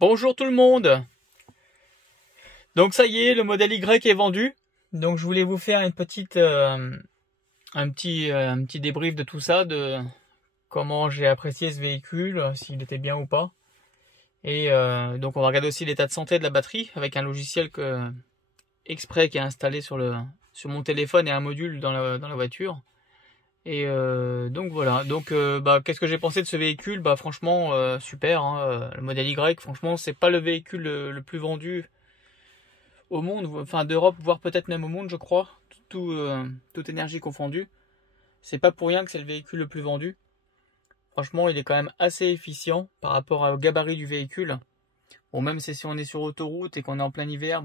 Bonjour tout le monde. Donc ça y est, le modèle Y est vendu. Donc je voulais vous faire une petite, un petit débrief de tout ça, de comment j'ai apprécié ce véhicule, s'il était bien ou pas. Et donc on va regarder aussi l'état de santé de la batterie avec un logiciel exprès qui est installé sur mon téléphone et un module dans la voiture. Et donc voilà. Donc qu'est-ce que j'ai pensé de ce véhicule? Franchement super. Hein. Le modèle Y, franchement, c'est pas le véhicule le plus vendu au monde, enfin d'Europe, voire peut-être même au monde, je crois. Toute énergie confondue. C'est pas pour rien que c'est le véhicule le plus vendu. Franchement, il est quand même assez efficient par rapport au gabarit du véhicule. Bon, même si on est sur autoroute et qu'on est en plein hiver,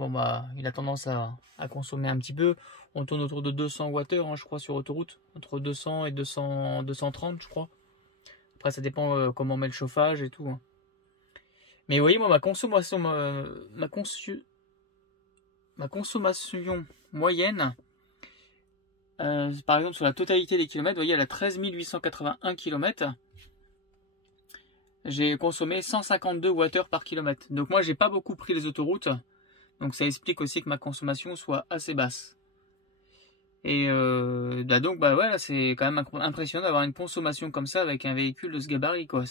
il a tendance à consommer un petit peu. On tourne autour de 200 Wh, hein, je crois, sur autoroute. Entre 200 et 230, je crois. Après, ça dépend comment on met le chauffage et tout. Hein. Mais vous voyez, moi, ma consommation moyenne, par exemple, sur la totalité des kilomètres, vous voyez, elle a 13 881 km. J'ai consommé 152 Wh par kilomètre. Donc moi, j'ai pas beaucoup pris les autoroutes. Donc ça explique aussi que ma consommation soit assez basse. Et voilà, c'est quand même impressionnant d'avoir une consommation comme ça avec un véhicule de ce gabarit, quoi.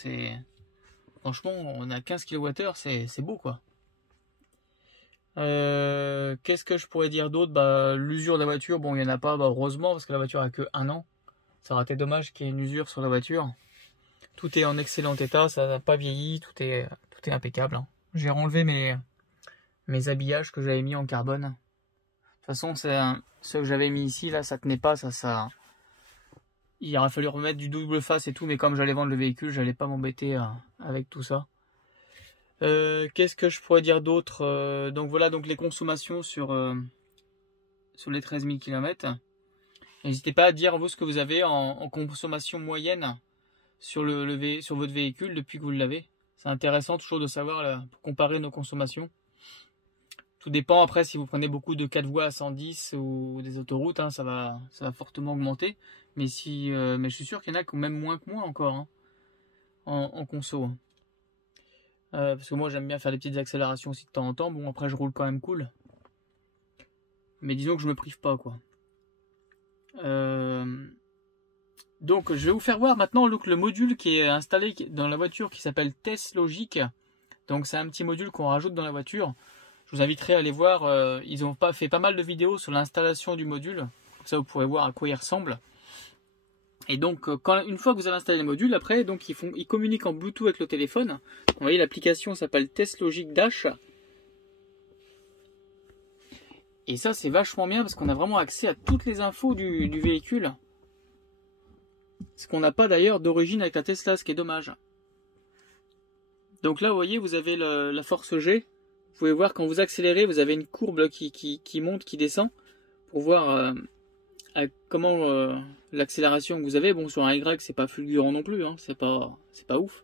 Franchement, on a 15 kWh, c'est beau, quoi. Qu'est-ce que je pourrais dire d'autre? L'usure de la voiture, bon, il n'y en a pas, heureusement, parce que la voiture a que 1 an. Ça aurait été dommage qu'il y ait une usure sur la voiture. Tout est en excellent état, ça n'a pas vieilli, tout est impeccable. Hein. J'ai renlevé mes habillages que j'avais mis en carbone. De toute façon, ceux que j'avais mis ici, là, ça tenait pas, il aurait fallu remettre du double face et tout, mais comme j'allais vendre le véhicule, j'allais pas m'embêter avec tout ça. Qu'est-ce que je pourrais dire d'autre? Donc voilà, donc les consommations sur les 13 000 km. N'hésitez pas à dire vous ce que vous avez en consommation moyenne sur votre véhicule depuis que vous l'avez. C'est intéressant toujours de savoir là, pour comparer nos consommations. Tout dépend après si vous prenez beaucoup de 4 voies à 110 ou des autoroutes, hein, ça va fortement augmenter. Mais je suis sûr qu'il y en a qui ont même moins que moi encore hein, en conso. Hein. Parce que moi j'aime bien faire des petites accélérations aussi de temps en temps. Bon après je roule quand même cool. Mais disons que je me prive pas quoi. Donc je vais vous faire voir maintenant le module qui est installé dans la voiture qui s'appelle Test Logic. Donc c'est un petit module qu'on rajoute dans la voiture. Je vous inviterai à aller voir, ils ont fait pas mal de vidéos sur l'installation du module. Comme ça vous pourrez voir à quoi il ressemble. Et donc une fois que vous avez installé le module, après donc ils communiquent en Bluetooth avec le téléphone. Vous voyez l'application s'appelle Test Logic Dash. Et ça c'est vachement bien parce qu'on a vraiment accès à toutes les infos du véhicule. Ce qu'on n'a pas d'ailleurs d'origine avec la Tesla, ce qui est dommage. Donc là vous voyez vous avez la force G. Vous pouvez voir quand vous accélérez, vous avez une courbe qui monte, qui descend. Pour voir comment l'accélération que vous avez. Bon sur un Y c'est pas fulgurant non plus, hein, c'est pas ouf.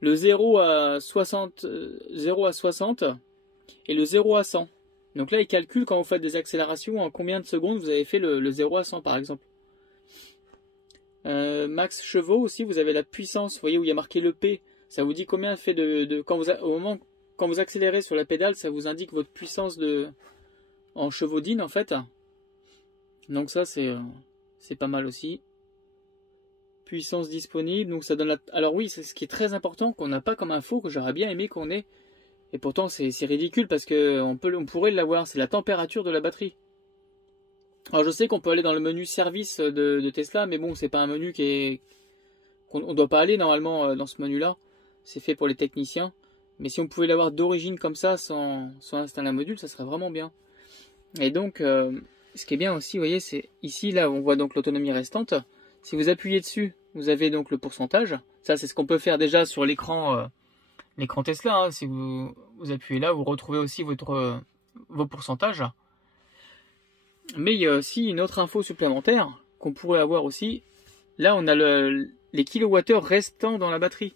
Le 0 à 60 et le 0 à 100. Donc là, il calcule quand vous faites des accélérations en combien de secondes vous avez fait le 0 à 100 par exemple. Max chevaux aussi, vous avez la puissance, vous voyez où il y a marqué le P. Ça vous dit combien fait au moment quand vous accélérez sur la pédale, ça vous indique votre puissance en chevaudine en fait. Donc ça c'est pas mal aussi. Puissance disponible, donc ça donne alors oui, c'est ce qui est très important qu'on n'a pas comme info que j'aurais bien aimé qu'on ait. Et pourtant c'est ridicule parce que on pourrait l'avoir, c'est la température de la batterie. Alors je sais qu'on peut aller dans le menu service de Tesla, mais bon c'est pas un menu qu'on doit pas aller normalement dans ce menu là. C'est fait pour les techniciens. Mais si on pouvait l'avoir d'origine comme ça sans installer un module, ça serait vraiment bien. Et donc ce qui est bien aussi, vous voyez, c'est ici là on voit donc l'autonomie restante. Si vous appuyez dessus, vous avez donc le pourcentage. Ça c'est ce qu'on peut faire déjà sur l'écran Tesla. Hein. Si vous appuyez là, vous retrouvez aussi vos pourcentages. Mais il y a aussi une autre info supplémentaire qu'on pourrait avoir aussi. Là, on a les kilowattheures restants dans la batterie.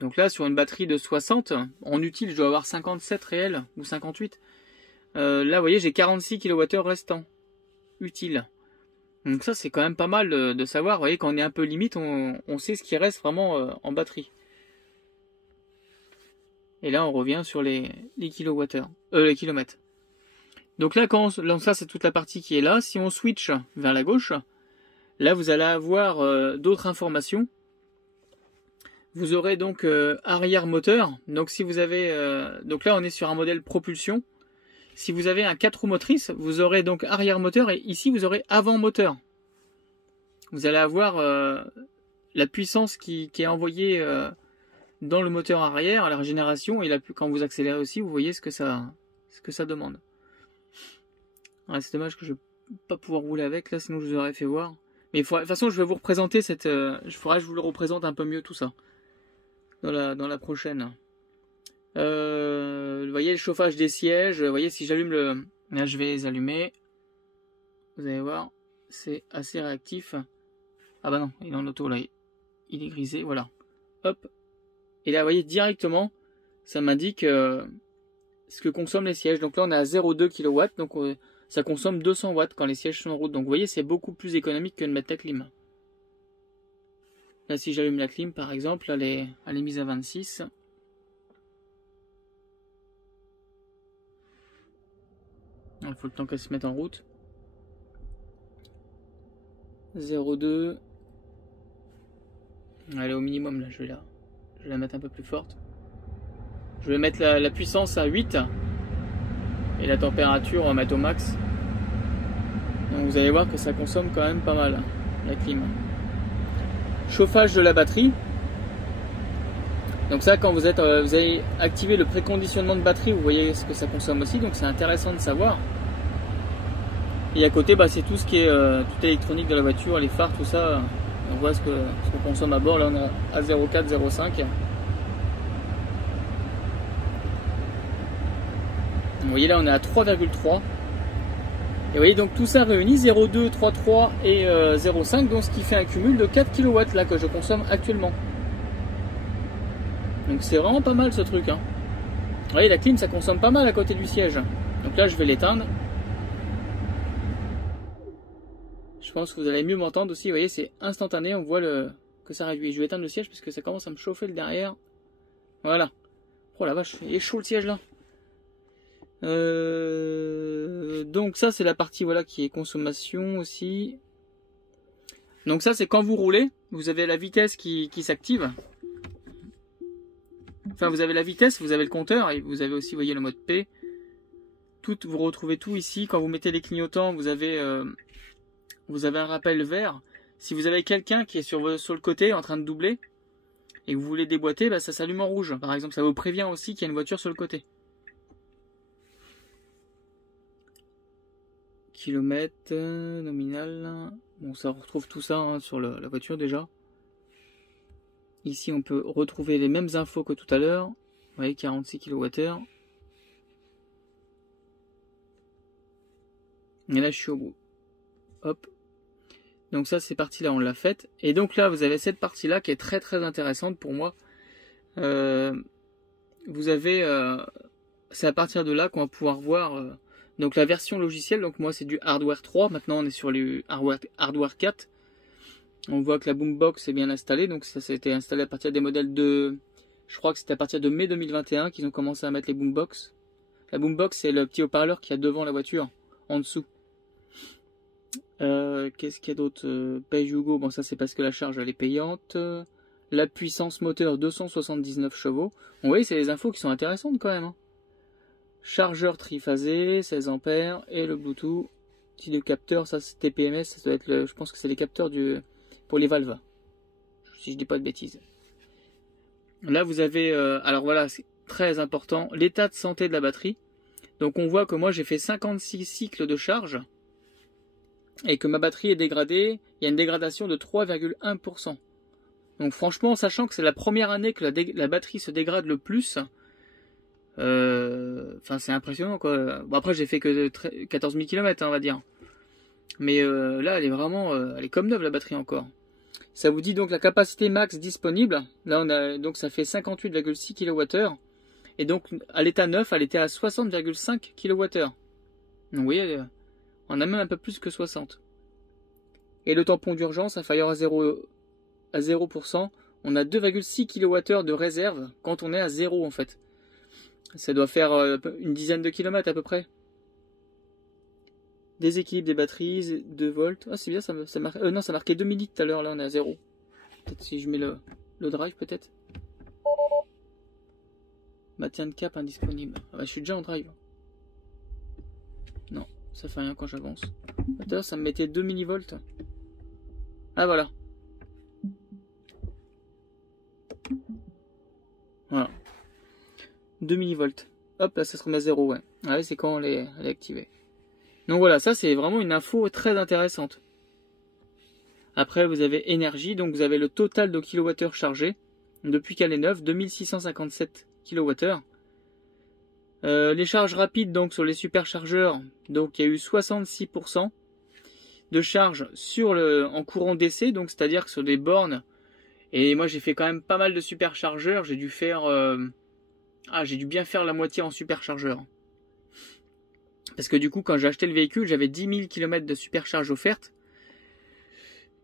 Donc là, sur une batterie de 60, en utile, je dois avoir 57 réels ou 58. Là, vous voyez, j'ai 46 kWh restants utiles. Donc ça, c'est quand même pas mal de savoir. Vous voyez, quand on est un peu limite, on sait ce qui reste vraiment en batterie. Et là, on revient sur les kilowattheures, les kilomètres. Donc là, ça c'est toute la partie qui est là. Si on switch vers la gauche, là vous allez avoir d'autres informations. Vous aurez donc arrière moteur. Donc si vous avez, donc là on est sur un modèle propulsion. Si vous avez un 4 roues motrices, vous aurez donc arrière moteur et ici vous aurez avant moteur. Vous allez avoir la puissance qui est envoyée dans le moteur arrière à la régénération et quand vous accélérez aussi, vous voyez ce que ça demande. Ouais, c'est dommage que je ne vais pas pouvoir rouler avec là, sinon je vous aurais fait voir. Mais de toute façon, je vais vous représenter il faudra que je vous le représente un peu mieux tout ça dans la prochaine. Vous voyez le chauffage des sièges. Vous voyez si j'allume le, là je vais les allumer. Vous allez voir, c'est assez réactif. Ah bah non, il est en auto là, il est grisé, voilà. Hop. Et là, vous voyez directement, ça m'indique ce que consomment les sièges. Donc là, on est à 0,2 kW, donc ça consomme 200 watts quand les sièges sont en route. Donc vous voyez, c'est beaucoup plus économique que de mettre la clim. Là, si j'allume la clim, par exemple, elle est mise à 26. Il faut le temps qu'elle se mette en route. 0,2. Elle est au minimum, là, je vais la mettre un peu plus forte. Je vais mettre la puissance à 8. Et la température, on va mettre au max. Donc vous allez voir que ça consomme quand même pas mal, la clim. Chauffage de la batterie. Donc ça, quand vous avez activé le préconditionnement de batterie, vous voyez ce que ça consomme aussi. Donc c'est intéressant de savoir. Et à côté, bah, c'est tout ce qui est toute électronique de la voiture, les phares, tout ça. On voit ce qu'on consomme à bord. Là, on est à 0,4, 0,5. Vous voyez là on est à 3,3 et vous voyez donc tout ça réuni 0,2, 3,3 et 0,5, donc ce qui fait un cumul de 4 kW là que je consomme actuellement. Donc c'est vraiment pas mal ce truc hein. Vous voyez la clim ça consomme pas mal à côté du siège. Donc là je vais l'éteindre. Je pense que vous allez mieux m'entendre aussi, vous voyez c'est instantané, on voit que ça réduit. Je vais éteindre le siège parce que ça commence à me chauffer le derrière. Voilà. Oh la vache, il est chaud le siège là. Donc ça c'est la partie voilà qui est consommation aussi. Donc ça c'est quand vous roulez, vous avez la vitesse qui s'active. Enfin vous avez la vitesse, vous avez le compteur et vous avez aussi vous voyez le mode P. Vous retrouvez tout ici. Quand vous mettez les clignotants, vous avez un rappel vert. Si vous avez quelqu'un qui est sur le côté en train de doubler et que vous voulez déboîter, bah, ça s'allume en rouge. Par exemple, ça vous prévient aussi qu'il y a une voiture sur le côté. Kilomètres nominal. Bon, ça retrouve tout ça hein, sur la voiture déjà. Ici, on peut retrouver les mêmes infos que tout à l'heure. Vous voyez, 46 kWh. Et là, je suis au bout. Hop. Donc ça, ces parties-là, on l'a faite. Et donc là, vous avez cette partie-là qui est très très intéressante pour moi. Vous avez... c'est à partir de là qu'on va pouvoir voir... donc la version logicielle, donc moi c'est du hardware 3, maintenant on est sur le hardware 4. On voit que la boombox est bien installée, donc ça s'était installé à partir des modèles de... Je crois que c'était à partir de mai 2021 qu'ils ont commencé à mettre les boombox. La boombox c'est le petit haut-parleur qu'il y a devant la voiture, en dessous. Qu'est-ce qu'il y a d'autre? Pay-as-you-go, bon ça c'est parce que la charge elle est payante. La puissance moteur 279 chevaux. Bon, vous voyez c'est des infos qui sont intéressantes quand même. Hein. Chargeur triphasé, 16 ampères et le Bluetooth. Si le capteur, ça c'est TPMS, ça doit être je pense que c'est les capteurs pour les valves. Si je dis pas de bêtises. Là vous avez, alors voilà, c'est très important, l'état de santé de la batterie. Donc on voit que moi j'ai fait 56 cycles de charge et que ma batterie est dégradée. Il y a une dégradation de 3,1%. Donc franchement, sachant que c'est la première année que la batterie se dégrade le plus. Enfin c'est impressionnant quoi. Bon après j'ai fait que 14 000 km hein, on va dire. Mais là elle est vraiment elle est comme neuve la batterie encore. Ça vous dit donc la capacité max disponible. Là on a donc ça fait 58,6 kWh. Et donc à l'état neuf elle était à 60,5 kWh. Donc vous voyez on a même un peu plus que 60. Et le tampon d'urgence inférieur à 0%, on a 2,6 kWh de réserve quand on est à 0 en fait. Ça doit faire une dizaine de kilomètres à peu près. Déséquilibre des batteries, 2 volts. Ah, c'est bien, ça marque. Non, ça marquait 2 millilitres tout à l'heure, là on est à 0. Peut-être si je mets le drive, peut-être. Maintien de cap indisponible. Ah bah, je suis déjà en drive. Non, ça fait rien quand j'avance. Tout à l'heure, ça me mettait 2 millivolts. Ah, voilà. Voilà. 2 millivolts. Hop, là, ça se remet à 0, ouais. Ah oui, c'est quand elle est activée. Donc voilà, ça, c'est vraiment une info très intéressante. Après, vous avez énergie. Donc, vous avez le total de kilowattheures chargés. Depuis qu'elle est neuve, 2657 kWh. Les charges rapides donc sur les superchargeurs, donc il y a eu 66% de charge en courant DC, donc c'est-à-dire que sur des bornes, et moi j'ai fait quand même pas mal de superchargeurs, j'ai dû bien faire la moitié en superchargeur. Parce que du coup quand j'ai acheté le véhicule, j'avais 10 000 km de supercharge offerte.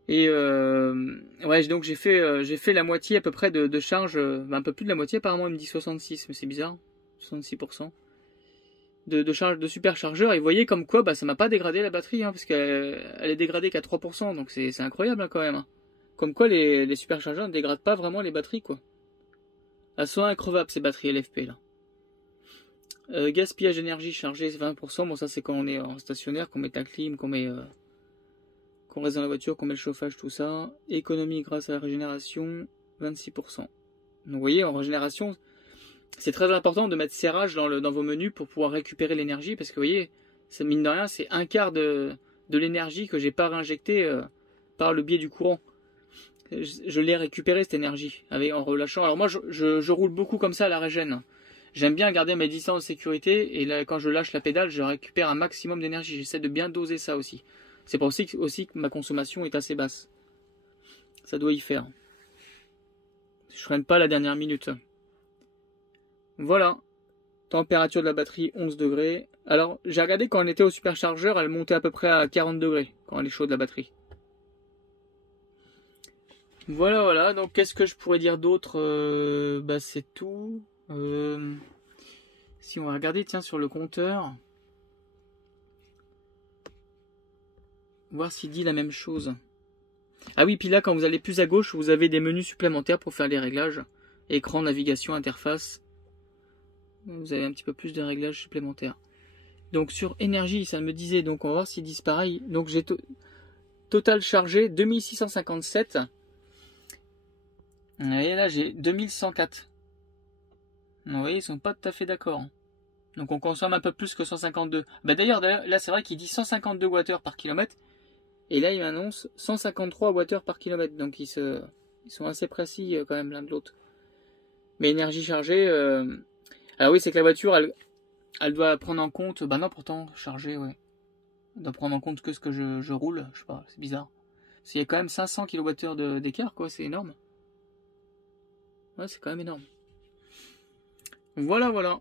Et ouais, donc j'ai fait la moitié à peu près de charge, un peu plus de la moitié, apparemment il me dit 66, mais c'est bizarre, 66% de charge de superchargeur. Et vous voyez comme quoi ça m'a pas dégradé la batterie, parce qu'elle est dégradée qu'à 3%, donc c'est incroyable quand même. Comme quoi les superchargeurs ne dégradent pas vraiment les batteries, quoi. Elles sont increvables ces batteries LFP là. Gaspillage d'énergie chargée 20%, bon ça c'est quand on est en stationnaire, qu'on met la clim, qu'on reste dans la voiture, qu'on met le chauffage, tout ça. Économie grâce à la régénération, 26%. Donc vous voyez, en régénération, c'est très important de mettre serrage dans vos menus pour pouvoir récupérer l'énergie, parce que vous voyez, mine de rien, c'est un quart de l'énergie que j'ai pas réinjectée par le biais du courant. Je l'ai récupéré cette énergie en relâchant. Alors moi, je roule beaucoup comme ça à la régène. J'aime bien garder mes distances de sécurité, et là, quand je lâche la pédale, je récupère un maximum d'énergie. J'essaie de bien doser ça aussi. C'est pour ça aussi que ma consommation est assez basse. Ça doit y faire. Je freine pas la dernière minute. Voilà. Température de la batterie 11 degrés. Alors, j'ai regardé quand on était au superchargeur, elle montait à peu près à 40 degrés quand elle est chaude la batterie. Voilà. Donc, qu'est-ce que je pourrais dire d'autre? C'est tout. Si on va regarder, tiens, sur le compteur. Voir s'il dit la même chose. Ah oui, puis là, quand vous allez plus à gauche, vous avez des menus supplémentaires pour faire les réglages. Écran, navigation, interface. Vous avez un petit peu plus de réglages supplémentaires. Donc sur énergie, ça me disait, donc on va voir s'ils disent pareil. Donc j'ai total chargé 2657. Et là j'ai 2104. Vous voyez, ils sont pas tout à fait d'accord. Donc on consomme un peu plus que 152. D'ailleurs, là c'est vrai qu'il dit 152 Wh par kilomètre. Et là il m'annonce 153 Wh par kilomètre. Donc ils sont assez précis quand même l'un de l'autre. Mais énergie chargée... Alors oui, c'est que la voiture, elle doit prendre en compte... Bah non, pourtant, chargée, ouais. Elle doit prendre en compte que ce que je roule. Je sais pas, c'est bizarre. Parce qu'il y a quand même 500 kWh d'écart, quoi. C'est énorme. Ouais, c'est quand même énorme. Voilà.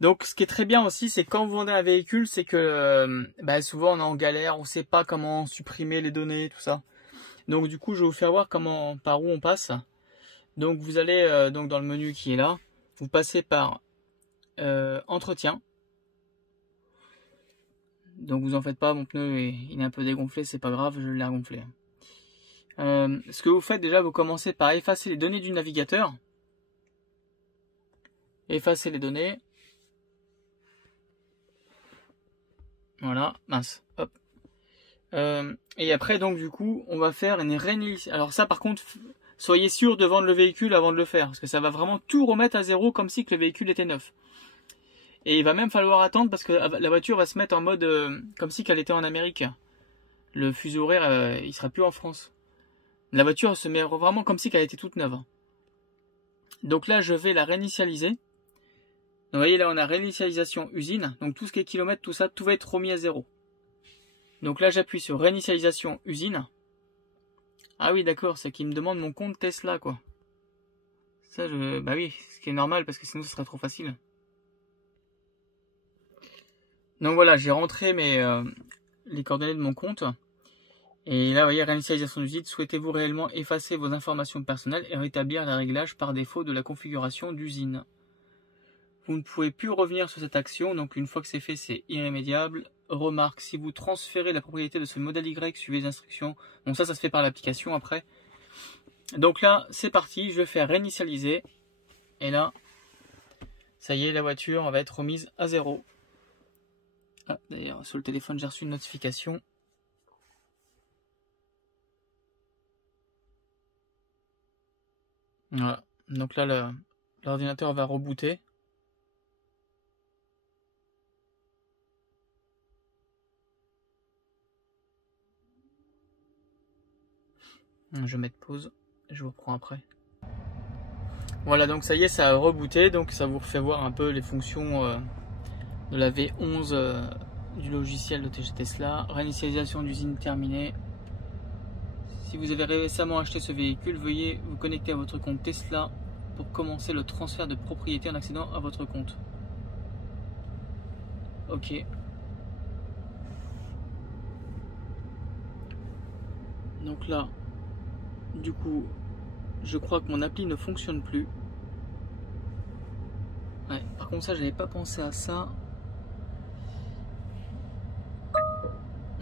Donc, ce qui est très bien aussi, c'est quand vous vendez un véhicule, c'est que souvent on est en galère, on sait pas comment supprimer les données, tout ça. Donc, du coup, je vais vous faire voir par où on passe. Donc vous allez donc dans le menu qui est là, vous passez par entretien. Donc vous en faites pas, mon pneu il est un peu dégonflé, c'est pas grave, je l'ai regonflé. Ce que vous faites déjà, vous commencez par effacer les données du navigateur. Effacer les données. Voilà, mince, hop. Et après donc du coup, on va faire une réinitialisation. Alors ça par contre... Soyez sûr de vendre le véhicule avant de le faire, parce que ça va vraiment tout remettre à zéro comme si que le véhicule était neuf. Et il va même falloir attendre parce que la voiture va se mettre en mode comme si qu'elle était en Amérique. Le fuseau horaire, il sera plus en France. La voiture se met vraiment comme si qu'elle était toute neuve. Donc là, je vais la réinitialiser. Donc, vous voyez, là, on a réinitialisation usine. Donc tout ce qui est kilomètres, tout ça, tout va être remis à zéro. Donc là, j'appuie sur réinitialisation usine. Ah oui, d'accord, c'est qu'il me demande mon compte Tesla, quoi. Ça, bah oui, ce qui est normal, parce que sinon, ce serait trop facile. Donc voilà, j'ai rentré les coordonnées de mon compte. Et là, vous voyez, réinitialisation d'usine. Souhaitez-vous réellement effacer vos informations personnelles et rétablir les réglages par défaut de la configuration d'usine? Vous ne pouvez plus revenir sur cette action, donc une fois que c'est fait, c'est irrémédiable. Remarque, si vous transférez la propriété de ce modèle Y, suivez les instructions. Bon, ça se fait par l'application après. Donc là, c'est parti, je vais faire réinitialiser. Et là, ça y est, la voiture va être remise à 0. Ah, d'ailleurs, sur le téléphone, j'ai reçu une notification. Voilà, donc là, l'ordinateur va rebooter. Je vais mettre pause, je vous reprends après. Voilà, donc ça y est, ça a rebooté, donc ça vous refait voir un peu les fonctions de la V11 du logiciel de TG Tesla. Réinitialisation d'usine terminée. Si vous avez récemment acheté ce véhicule, veuillez vous connecter à votre compte Tesla pour commencer le transfert de propriété en accédant à votre compte. Ok. Donc là, du coup, je crois que mon appli ne fonctionne plus. Ouais, par contre ça, j'avais pas pensé à ça.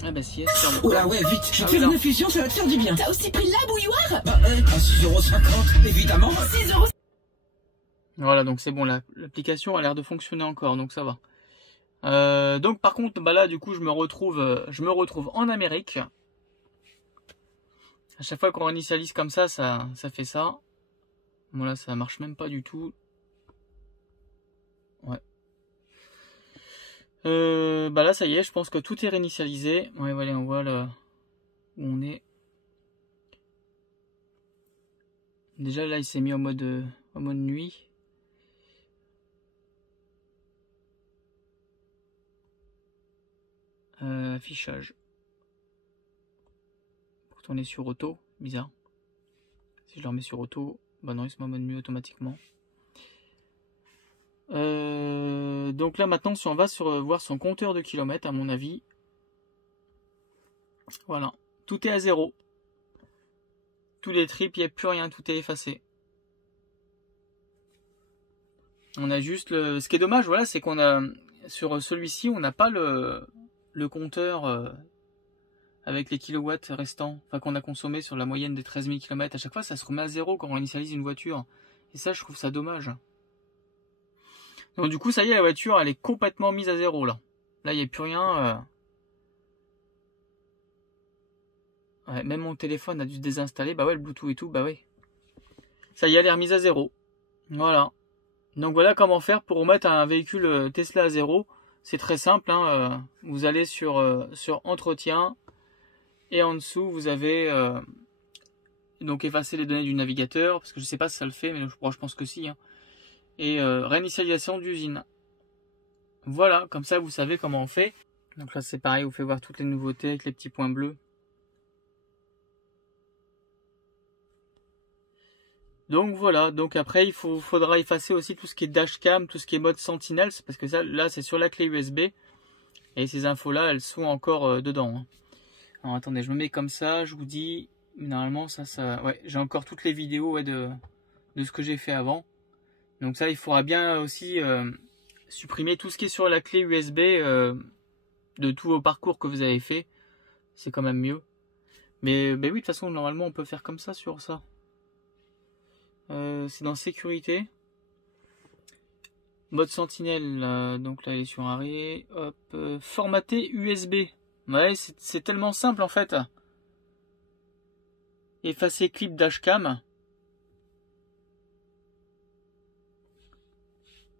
Ah bah si, oh là ouais, vite, je vais te faire une infusion, ça va te faire du bien. T'as aussi pris la bouilloire? Bah à 6,50 €, évidemment. 6 €. Voilà, donc c'est bon, l'application a l'air de fonctionner encore, donc ça va. Donc par contre, bah là du coup je me retrouve en Amérique. À chaque fois qu'on initialise comme ça fait ça. Bon là ça marche même pas du tout. Ouais. Bah là ça y est, je pense que tout est réinitialisé. Ouais, voilà, on voit là où on est. Déjà là il s'est mis en mode nuit. Affichage. Pour tourner sur auto, bizarre. Si je le remets sur auto, bah non il se met en mode nuit automatiquement. Donc là maintenant si on va voir son compteur de kilomètres, à mon avis, voilà, tout est à 0. Tous les trips, il n'y a plus rien, tout est effacé. On a juste ce qui est dommage, voilà, c'est qu'on a sur celui-ci, on n'a pas le compteur avec les kilowatts restants, enfin qu'on a consommé sur la moyenne des 13 000 km. À chaque fois, ça se remet à 0 quand on initialise une voiture. Et ça, je trouve ça dommage. Donc du coup, ça y est, la voiture, elle est complètement mise à 0 là. Là, il n'y a plus rien. Ouais, même mon téléphone a dû se désinstaller. Bah ouais, le Bluetooth et tout, bah ouais. Ça y est, elle est remise à 0. Voilà. Donc voilà comment faire pour remettre un véhicule Tesla à 0. C'est très simple. Hein. Vous allez sur Entretien. Et en dessous, vous avez donc effacer les données du navigateur. Parce que je ne sais pas si ça le fait, mais je pense que si. Hein. Et réinitialisation d'usine. Voilà, comme ça vous savez comment on fait. Donc là c'est pareil, vous fait voir toutes les nouveautés avec les petits points bleus. Donc voilà, donc après il faudra effacer aussi tout ce qui est dashcam, tout ce qui est mode sentinelle, parce que ça là c'est sur la clé USB. Et ces infos là elles sont encore dedans. Hein. Alors attendez, je me mets comme ça, je vous dis, normalement ça ouais, j'ai encore toutes les vidéos ouais, de ce que j'ai fait avant. Donc ça il faudra bien aussi supprimer tout ce qui est sur la clé USB de tous vos parcours que vous avez fait. C'est quand même mieux. Mais oui, de toute façon, normalement, on peut faire comme ça sur ça. C'est dans sécurité. Mode sentinelle, donc là, il est sur arrêt. Hop, formater USB. Ouais, c'est tellement simple en fait. Effacer clip dashcam.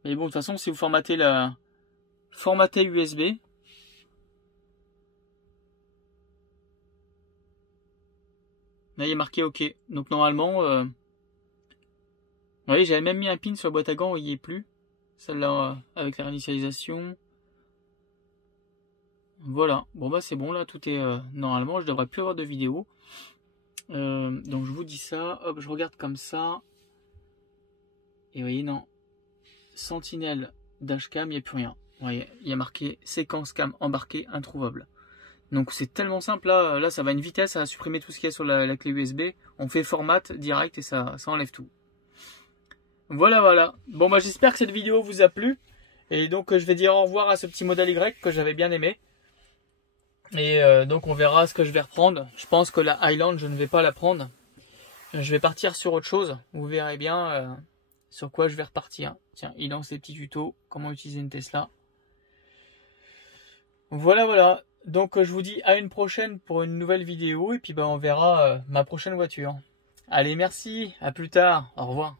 Mais bon, de toute façon, si vous formatez formater USB. Là, il est marqué OK. Donc normalement, vous voyez, j'avais même mis un pin sur la boîte à gants, il n'y est plus. Celle-là, avec la réinitialisation. Voilà. Bon bah c'est bon, là, tout est... normalement, je devrais plus avoir de vidéo. Donc je vous dis ça. Hop, je regarde comme ça. Et vous voyez, non. Sentinelle dashcam, il n'y a plus rien. Vous voyez, il y a marqué séquence cam embarquée introuvable. Donc c'est tellement simple, là ça va à une vitesse, ça va supprimer tout ce qu'il y a sur la clé USB. On fait format direct et ça enlève tout. Voilà. Bon bah j'espère que cette vidéo vous a plu. Et donc je vais dire au revoir à ce petit modèle Y que j'avais bien aimé. Et donc on verra ce que je vais reprendre. Je pense que la Highland je ne vais pas la prendre. Je vais partir sur autre chose. Vous verrez bien sur quoi je vais repartir. Tiens, il lance des petits tutos. Comment utiliser une Tesla. Voilà. Donc je vous dis à une prochaine pour une nouvelle vidéo. Et puis on verra ma prochaine voiture. Allez, merci. À plus tard. Au revoir.